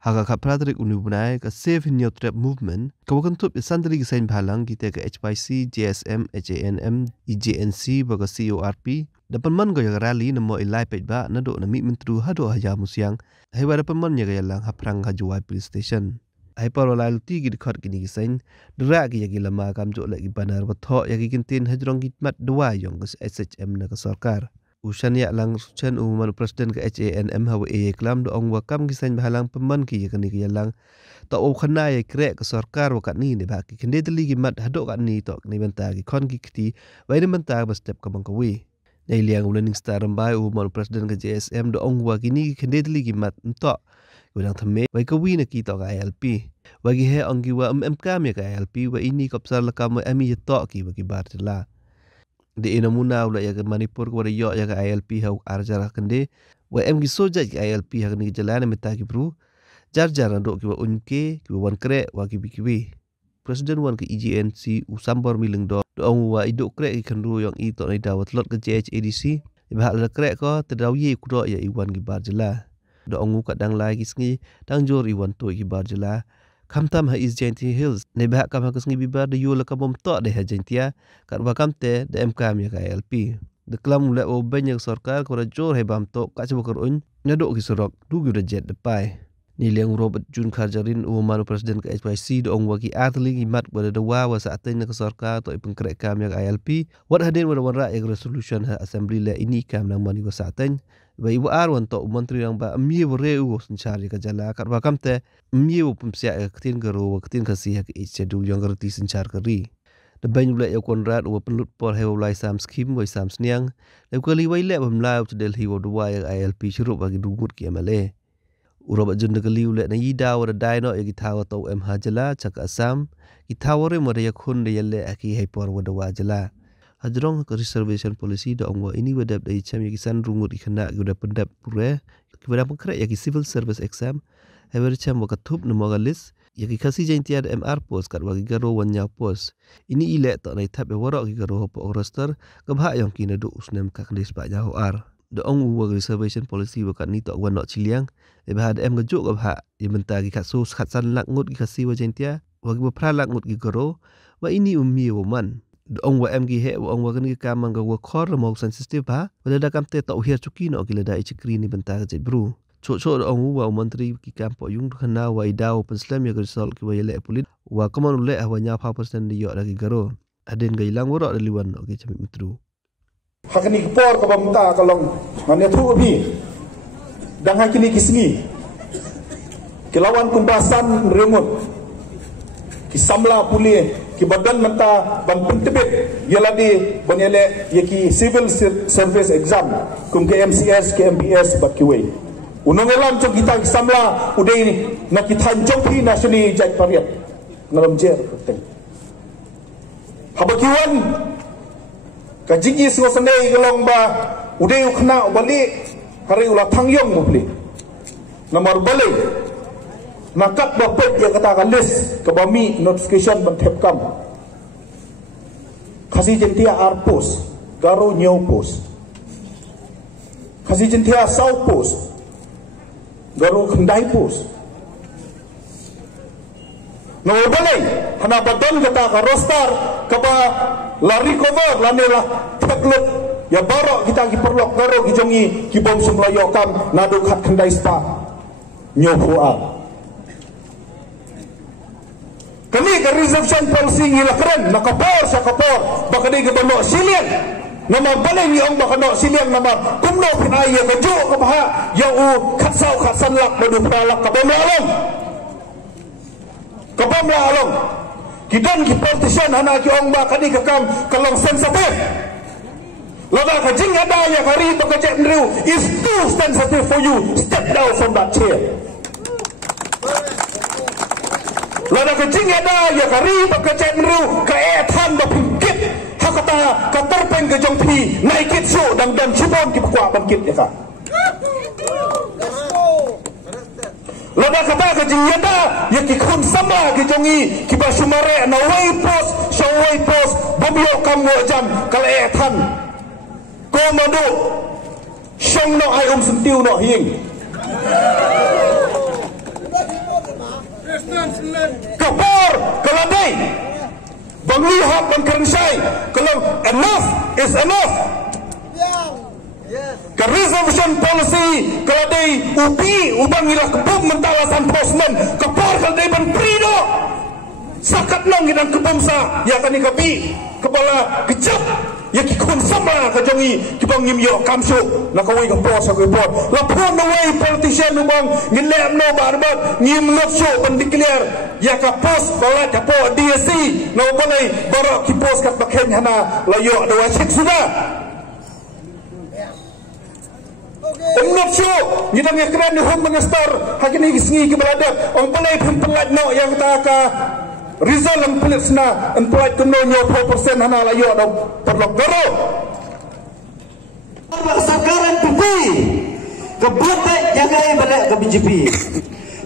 Haka kapradrik unubunai ka Save New Trap Movement ka wakantup isandri gisain balang kita ka HYC, JSM, HANM, EJNC baga CORP dapat man go yang rally namo ilai pej ba nado na mi mentru hado haja musyang hai wada paman nya ga lang haprang hajuai police station hai paro lalu ti gi khot gini gisain dra gi yagi lama kam jo lagi banar watho yagi kintin hajrong gitmat dua yong ke SHM na ka sarkar usan ya lang sucan umuman presiden ke HANM hawa e klam do ong wakam gisain bahalang paman ki yakani ki lang to o khana ye krek ke sarkar wakat ni ne ba ki kende deli gimat hado kat ni to ni banta gi kon gi kiti wai ne banta ba step kamang kawi Nai liang ulening star rambai umal presiden ke JSM do ong wa kini kendedli gimat entok udang thame wai kawi na ki to ka ILP wagi he ong gi wa MK me ka ILP wa ini kopsar lakam ami to ki wa ki bar jela de inamuna ula ya Manipur ko yo ya ka ILP ha arjara kende wa em gi soja ki ILP ha ni jelana meta ki bru jar jar do ki wa unke ki wa wan kre wa ki bikiwi Presiden wan ke EJNC usambor mileng do ong wa iduk krek ikan ru yang ito na dawat lot ke JHADC ibah la krek ko tedaw ye kudo ya iwan gi barjela do ong ka dang lagi sngi dang jor iwan to gi barjela kamtam ha is Jainti Hills ne bah kam ha sngi bibar de yo la kamom to de ha Jaintia kat wa kamte de MK ya ka LP de klam le o banyak sarkar ko jor he bam to ka chbo kor un nyado gi sorok du gi jet de pai Niliang Robert Jun Karjarin umanu presiden ke HYC do ong wagi atli gimat pada dawa wa saatin na kasarka to ipeng krek kam yang ILP wat hadin wada wanra eg resolution ha assembly le ini kam nang mani wa saatin wa ibu arwan to menteri yang ba mie wore u sencari ka jala kat wa kamte mie u pemsia ketin garo wa ketin kasih ke schedule yang gerti sencar keri de banyu le ya konrad wa pelut por he ulai sam skim wa sam sniang le kali wa le bamla to delhi wa dawa yang ILP syurup bagi dugut ki MLA Urobat junda kaliu le na yida wada daino ya gitawa tau hajala cak asam gitaware mo ya khun de yalle aki haipor wada wajala hajrong ke reservation policy da ongwa ini wada da icham ya kisan rungut ikhana guda pendap pure kibada pengkrak ya civil service exam haber cham wa katup na mogalis ya ki kasi Jaintia MR post kat wagi garo wanya post ini ile tak nai tap ya warok ki garo hopo roster kabha yang kina do usnem ka kandis pa jaho ar the ong wa reservation policy wa kat ni tok wan nok chiliang e ba em gajuk ka bha ye menta ki khasu khatsan lak ngut ki khasi wa Jaintia wa ki pra lak ngut ki garo wa ini ummi wa man the ong wa em gi he wa ong wa kan ki kaman ga wa khor mo sensitive ba wa da kam te tok hiar chuki no ki lada ichikri ni benta ka bru cho the ong wa menteri ki kam po yung khana wa idao penslam ya result ki wa yele polit wa kaman le wa nya 5% di yo da ki garo aden ga ilang woro da liwan no ki chami metru hakni por ka bamta kalong ngane thu bi dang hakini kisni kilawan kumbasan remot kisamla puli ki badan mata ban pentebet yaladi banyele yaki civil service exam kum ke MCS ke MPS bakiwe unongelam cho kita kisamla udai na kithanjong phi nationally jai pariat ngalam jer teng habakiwan kajigi sosane gelong ba udai khna bali hari ulah tangyong mo beli nomor balik nakat bapet yang kata list ke bami notification bantep kam kasih Jaintia arpos garo nyau pos kasih Jaintia sau pos garo kendai pos nomor balik hana badan kata ka roster kaba lari cover lanela tekluk ya barok kita ki perlok garo ki jongi ki bom sumlayo kam nado khat kendai spa nyofoa kami ke reservation policy ngila keren nakapor sa kapor bakadi ke bono silian nama balai ni ong bakano silian nama kumno pinai ya kejo ke baha ya u khatsau khatsan lak madu pralak ka bono along ka bono along kidan ki politician hana ki ong bakadi ke kam kalong sensitive Lada kajing ada ya kari bekerja meriu is too sensitive for you. Step down from that chair. Lada kajing ada ya kari bekerja meriu keetan berpingkit. Hakata katerpeng kejong pi naikit so dan cibon kipakwa bangkit ya kak. Lada kata kajing ada ya kikun sama kejongi kibasumare na way post show way post bobio kamu jam kaleetan. Komando Syong no ay sentiu no hing Kapor Keladai Bang Lihat dan Kerensai kalau enough is enough. Ke resolution policy Keladai ubi ubang ilah kebum mentalas enforcement Kapor Keladai ban prido sakat nong dan kebumsa ya kan ikapi kepala kejap ya kikun sama kajongi kibang ngimyo kamsu nakawai kapor sa kapor lapon nawai politician ubang ngilem no barbat ngim not show ban declare ya kapos balat kapor DSC no balai barok kipos kat bakhen hana layo dawa sik sudah not show ngidang ekran ni hom mengestar hakini gisngi kibaladat ong balai pempelat no yang taka Rizal ang pulis na ang pulit kumonyo 4% hana layo daw perlok garo. Sakaran pipi kebutai jagai balik ke BJP.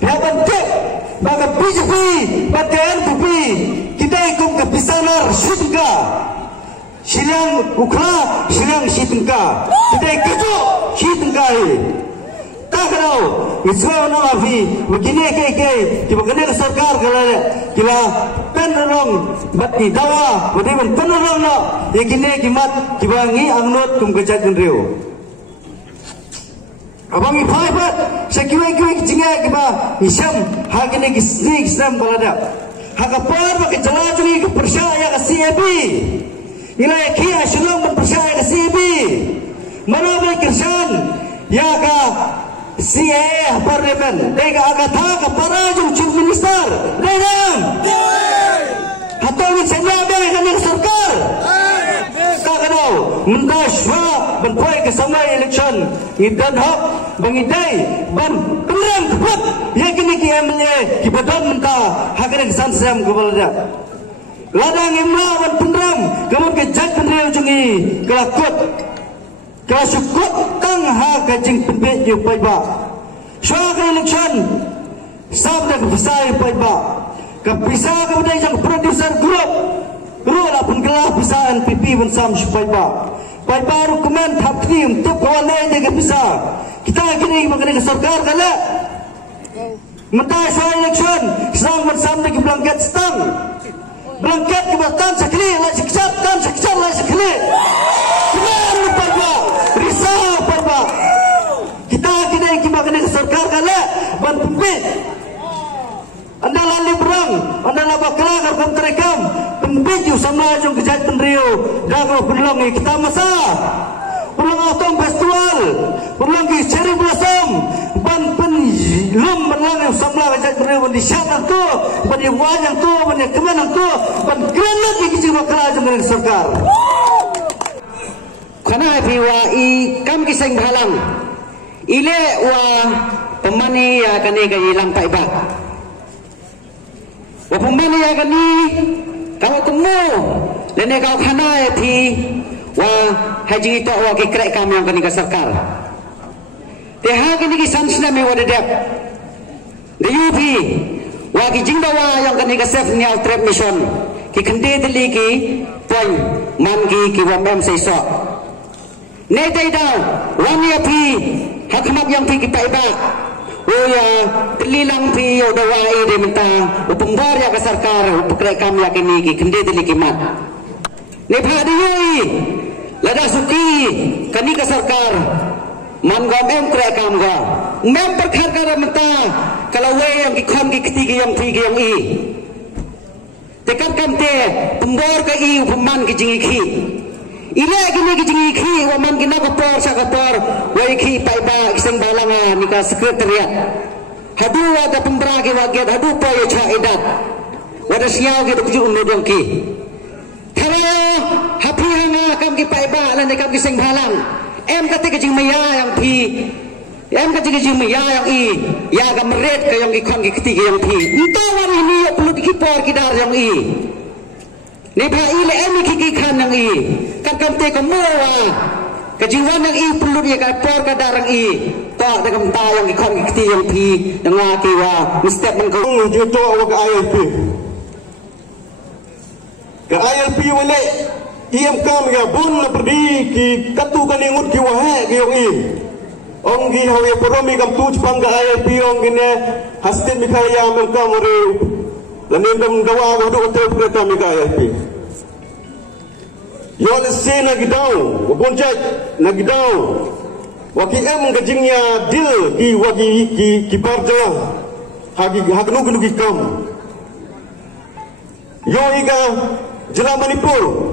Dia bentuk bagi BJP bagian pipi kita ikut ke pisanar syutga. Silang ukra silang syutga. Kita ikut syutga ini. Tak kenal, Israel nak api, begini ke, kita kena ke sarkar kalau kita penerang, bati dawa, bagaimana penerang nak, begini kimat, kita ngi angnot kum kerja kendriu. Abang ipai pat, sekian jinga kita isam, hak ini kisni kisam balada, hak apa pakai jalan jadi kepercaya ke CAB, nilai kia selong percaya ke CAB, mana baik kerjaan, ya ka CIA parlimen dega agata ka parajung chief minister degam hatoli senyabe kan sarkar ka kano mendaswa benpoy ke sama election ngidan hak bangidai ban penrang keput yakini ki MLA ki badon menta hakene kesan sam kebalada ladang imla ban penrang kamu ke jak penriau jungi kelakut kasukut tang ha kajing pembet yu paiba syaka election sabda kepisai paiba kepisa kemudian yang producer grup lah penggelar pisaan PP bensam paiba paiba rukumen hapti untuk kawan lain dia kepisa kita kini mengenai sarkar kala mentai soal election serang bersam lagi blanket stang blanket kebatan sekali lah sekejap lah sekali benar paiba risau paiba kita kini mengenai sarkar kala ban pempit anda lalu berang anda labak kelakar kom terekam pempit yu sama jong kejat penrio dah kalau berlong kita masa berlong autumn festival berlong ki cherry blossom ban pen lum berlong yu sama kejat penrio ban di syat tu ban di wajang tu ban di kemenang tu ban granat ki jiwa kelakar jong mengenai sarkar kana piwa I kam kiseng halang ile wa pemani ya kani kay lampai ba wa pemani ya kani kau temu lene kau khana thi wa haji to wa ki krek kam yang kani ka sarkar te ha kani ki sansna me wa dep de UP wa ki jingdawa yang kani ka sef ni trap mission ki khande dili ki point man ki wa mem sei so ne dai daw wan ya pi hakmat yang pi kita iba oh ya telilang pi yo dawai de minta upembar ya ke sarkar upkrek kam ya kini ki khende dili ki mat ne pha di yoi lada suki kani ke sarkar man gam em krek kam ga mem perkhar ka minta kalau we yang ki khon ki keti yang pi yang I tekan kam te pembar ka I upman ki jingi ki ile gini gini khi waman gina kapor sa kapor wai khi paiba iseng balanga nika sekretariat hadu ada pembragi waget hadu pa ya cha idat wada siaw ge tuju unodong ki thara hapi hanga kam ki paiba lan kam iseng balang em kate ke jing maya yang thi em kate ke jing maya yang I ya ga meret ke yang ki khon ki ketiga yang thi ento wari ni perlu dikipor ki dar yang I ni pha ile em ki khan yang I kan te kemuwa kejiwan yang I perlu dia kapor ka darang I to da kam ta yang ki khon ki yang thi denga ki wa step man ko ju to wa ka ILP wale iam kam ya bun na perdi ki katu kan ingut ki wa he ki yang I Ong gi hawe poromi kam tu chpang ga ILP ong gine hastin mikhaya mengka more lanin dam dawa go do hotel preta mika ILP. Yo lesi na gidau bonjat na gidau waki em gajingnya dil gi wagi ki parja hagi hagnu gnu gi kam. Yo iga jela Manipur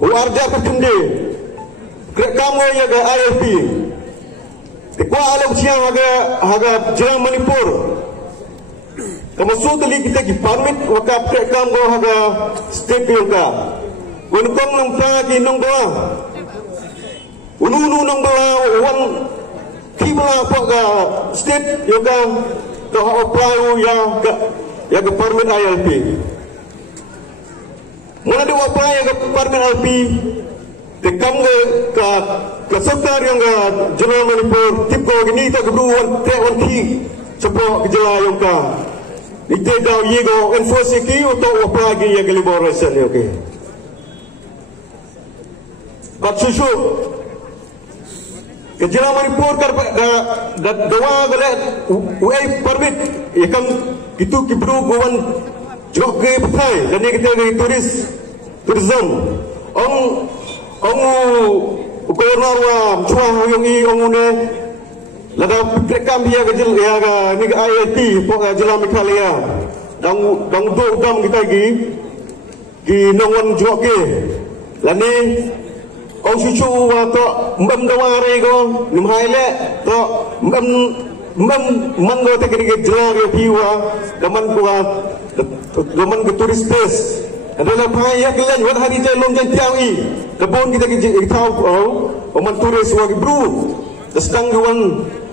warja kutunde krek kamu ya ga ILP. Tekwa alam siang haga jela Manipur. Kamu sutali kita ki permit wakap krek kamu haga state yoga. Unukong nang pagi nang doa. Unu nang doa wan kibla paga state yoga to apply ya ga permit ILP. Mula dia apply ya ga permit ILP. Tekam ke sektor yang ga Jela Manipur tipo gini to gebruan wan ki cepo ke jela yang ka. Ite daw yego enforce ki untuk apply gi ya ga liberation okay. Kat susu ke Jela Manipur kar da dawa gale uai permit ikam itu kibru gowan jok ke pakai dan ni kita tourism ong gubernur wa chua yung i ong ne lada prekam dia ke jel ya ga ni ga IIT pok Jela Meghalaya dang do dam kita gi nongwan jok ke lani ong susu wa to mbam daware go nim haile to mbam mango te kiri Jela ge piwa gaman ke turis base adalah payah kelan wan hari jai long jan tiang i kebon kita tahu man turis wa bru sedang wan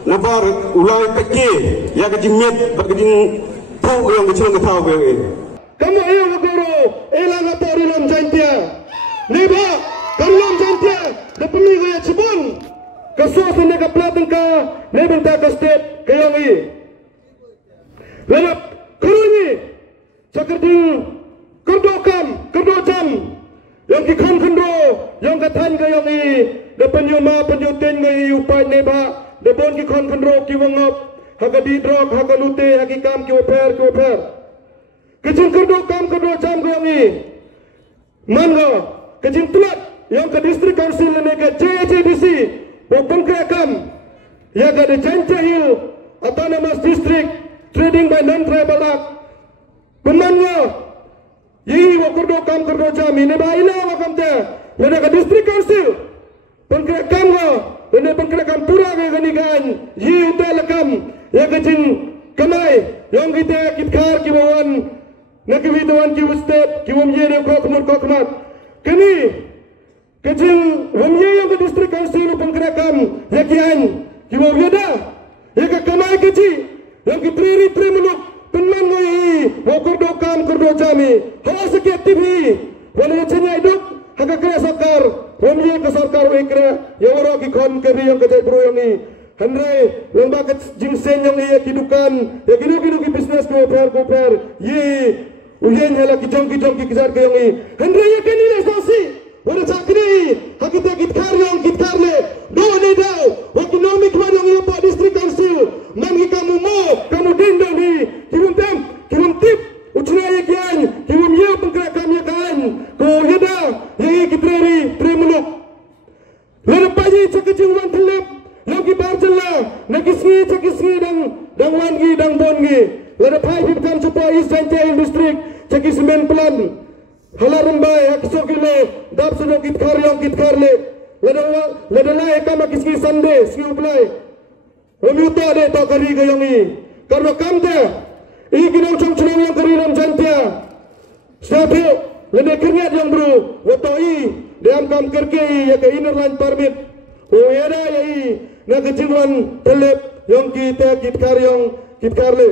nabar ulai peke ya ke jimit bergejing pu yang kecil ke tahu ge kamu ayo guru elang apa rilom jantia neba kalom jantia de pemigo ya cebon kesuas ne ka plateng ka neben ta ka state kayangi lalap kuruni cakerding kerdokam kerdojam yang kikon kendo yang katan kayangi de penyuma penyutin ngai upai neba de bon kikon kendo kiwangop haga didrok haga lute hakikam kioper kecing kerdokam kerdojam kayangi mangga kecing tulat yang ke district council ne ke JJDC walaupun kerekam ya ke de Jancha Hill autonomous district trading by non-tribal act pemangga yi wakurdo kam kurdo jami ne ba ila wakam te le ke district council pengkerekam go ne pengkerekam pura ke ganigan yi utelakam ya ke jing kamai yang kita kitkar kiwawan na kiwitawan ki state kiwam ye ne ko kmat kini kecil wamye yang ke district council pengkerekam ya kian kiwam yeda ya ke kamai kecil yang ki tri muluk teman ngoi wakurdo kam kurdo jami hawa sakit TV wala chenya iduk haga kre sarkar wamye ke sarkar ikra ya waro ki kon keri yang ke bro yang ni handrai lomba ke jingsen yang ia kidukan ya kidu ki business ko per ye uyen hala ki jong ki kisar ke yang ni handrai ya keni le sosi wala chakri hakite kitkar le do ne dau economic man yang ia pa district council mangi kamu mo kamu dindo ni kirum tip uchna ye kian kirum ye pengkerakam ye kan ko yeda ye kitreri tremuluk lere paji cakejing wan telep lagi barjela nakisngi dang wangi dang bongi lere pai bibkan cepa is Jancha district caki semen pelan halarumbai aksokile dap suno kitkarle lere lai kam kiski sande ski ublai Omiuta de to kari gayongi karena kamte ikinong chong yang kari ram jantia sabi lene kerniat yang bro watoi deam kam kerke ya ke inner line permit o yada yai na kecilwan telep yang kita kitkarle